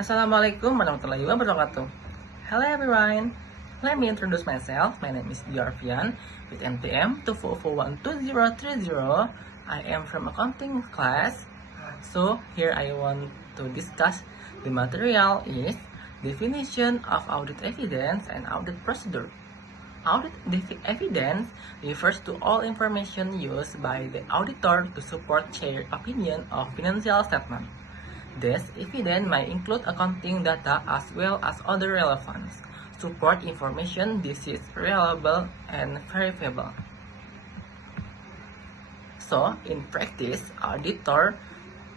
Assalamualaikum warahmatullahi wabarakatuh. Hello everyone. Let me introduce myself. My name is Diarfian with NPM 244123030. I am from accounting class. So here I want to discuss the material is definition of audit evidence and audit procedure. Audit evidence refers to all information used by the auditor to support their opinion of financial statement. This evidence may include accounting data as well as other relevant support information. This is reliable and verifiable. So, in practice, auditors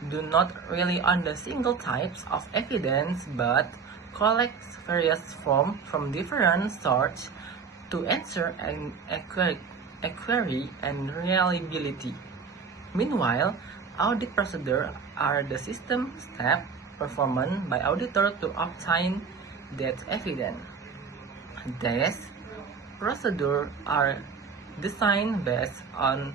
do not rely on the single types of evidence but collects various forms from different sources to answer an query and reliability. Meanwhile, audit procedures are the system steps performed by auditor to obtain that evidence. These procedures are designed based on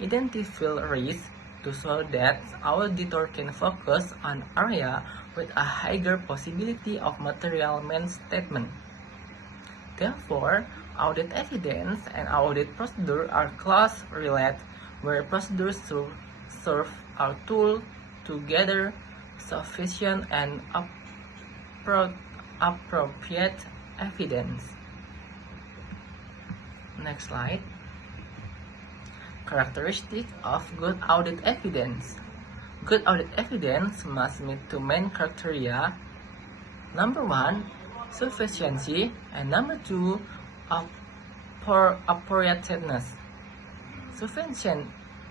identifying risks to show that auditor can focus on area with a higher possibility of material misstatement. Therefore, audit evidence and audit procedure are closely related, where procedures serve our tool to gather sufficient and appropriate evidence. Next slide. Characteristics of good audit evidence. Good audit evidence must meet two main criteria. Number one, sufficiency, and number two, appropriateness.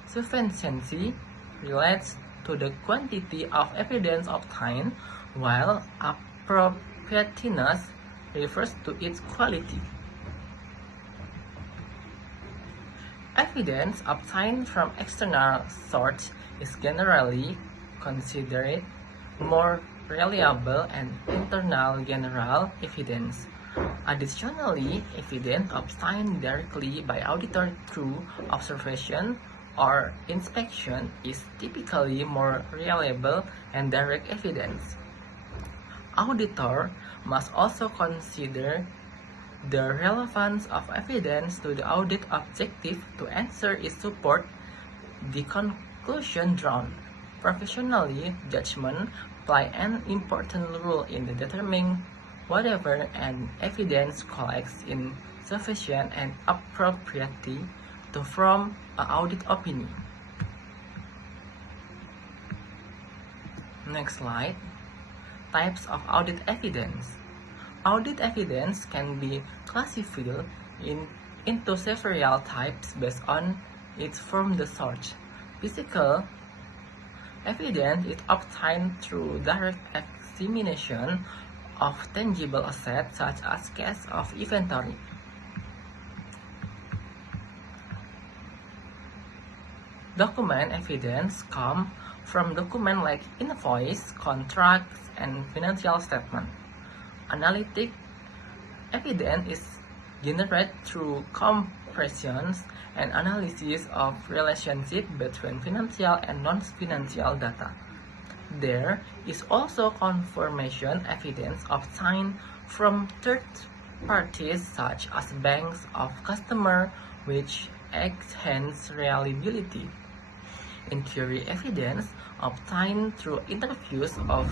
Sufficiency relates to the quantity of evidence obtained, while appropriateness refers to its quality. Evidence obtained from external sources is generally considered more reliable and internal general evidence. Additionally, evidence obtained directly by auditor through observation or inspection is typically more reliable and direct evidence. Auditor must also consider the relevance of evidence to the audit objective to answer its support the conclusion drawn. Professionally, judgment play an important role in determining whatever an evidence collects is sufficient and appropriate to form an audit opinion. Next slide. Types of audit evidence. Audit evidence can be classified into several types based on its from the source. Physical evidence is obtained through direct examination of tangible assets such as cash of inventory. Document evidence come from documents like invoice, contracts, and financial statement. Analytic evidence is generated through comparisons and analysis of relationship between financial and non-financial data. There is also confirmation evidence obtained from third parties such as banks of customer, which enhance reliability. Inquiry evidence obtained through interviews of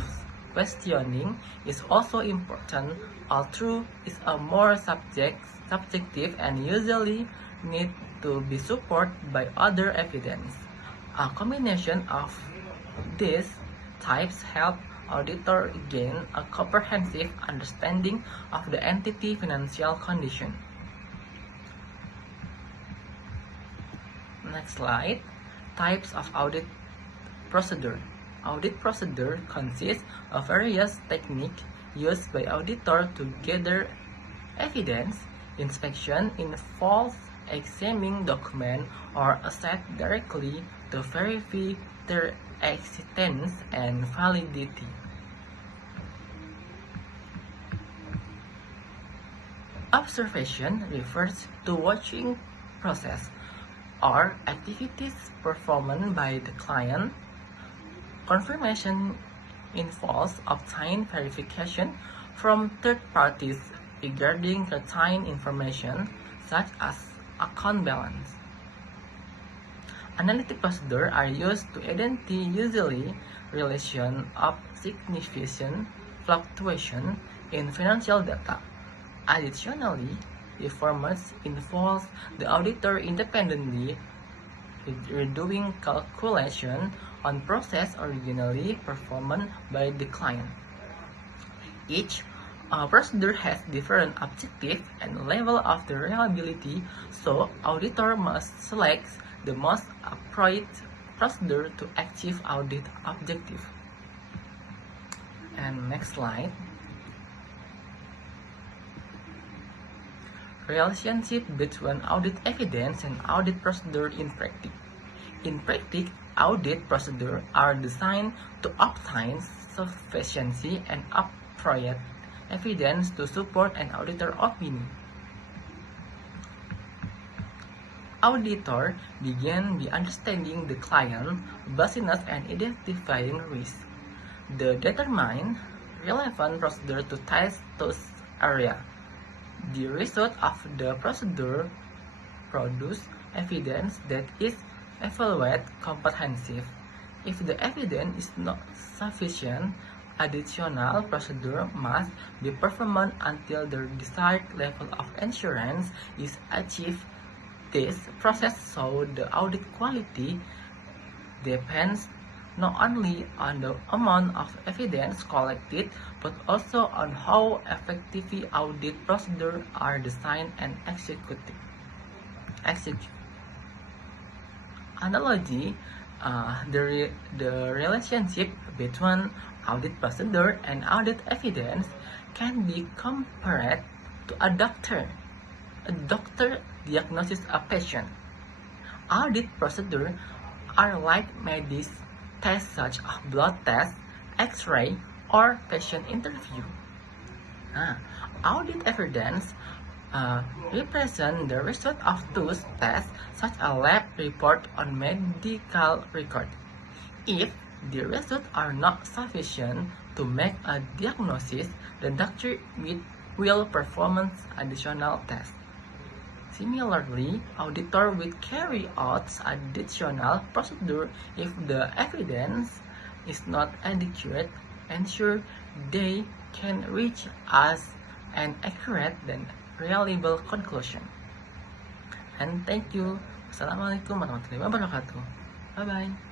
questioning is also important, although is a more subjective and usually need to be supported by other evidence. A combination of these types help auditor gain a comprehensive understanding of the entity financial condition. Next slide. Types of audit procedure. Audit procedure consists of various techniques used by auditor to gather evidence. Inspection involves examining documents or assets directly to verify their existence and validity. Observation refers to watching process or activities performed by the client. Confirmation involves obtaining verification from third parties regarding certain information such as account balance. Analytic procedures are used to identify usually relation of significant fluctuation in financial data. Additionally, performance involves the auditor independently redoing calculation on process originally performed by the client. Each procedure has different objective and level of the reliability, so auditor must select the most appropriate procedure to achieve audit objective. And next slide. Relationship between audit evidence and audit procedure in practice. In practice, audit procedures are designed to obtain sufficiency and appropriate evidence to support an auditor opinion. Auditor begin by understanding the client business and identifying risk. They determine relevant procedure to test those areas. The result of the procedure produce evidence that is evaluated comprehensive. If the evidence is not sufficient, additional procedure must be performed until the desired level of assurance is achieved. This process shows the audit quality depends not only on the amount of evidence collected, but also on how effectively audit procedures are designed and executed. Analogy, the relationship between audit procedure and audit evidence can be compared to a doctor. A doctor diagnoses a patient. Audit procedures are like medicine tests such as blood tests, X-ray, or patient interview. Audit evidence represent the result of those tests, such as lab report on medical record. If the results are not sufficient to make a diagnosis, the doctor will perform additional tests. Similarly, auditor will carry out additional procedure if the evidence is not adequate, ensure they can reach us an accurate and reliable conclusion. And thank you. Wassalamualaikum warahmatullahi wabarakatuh. Bye-bye.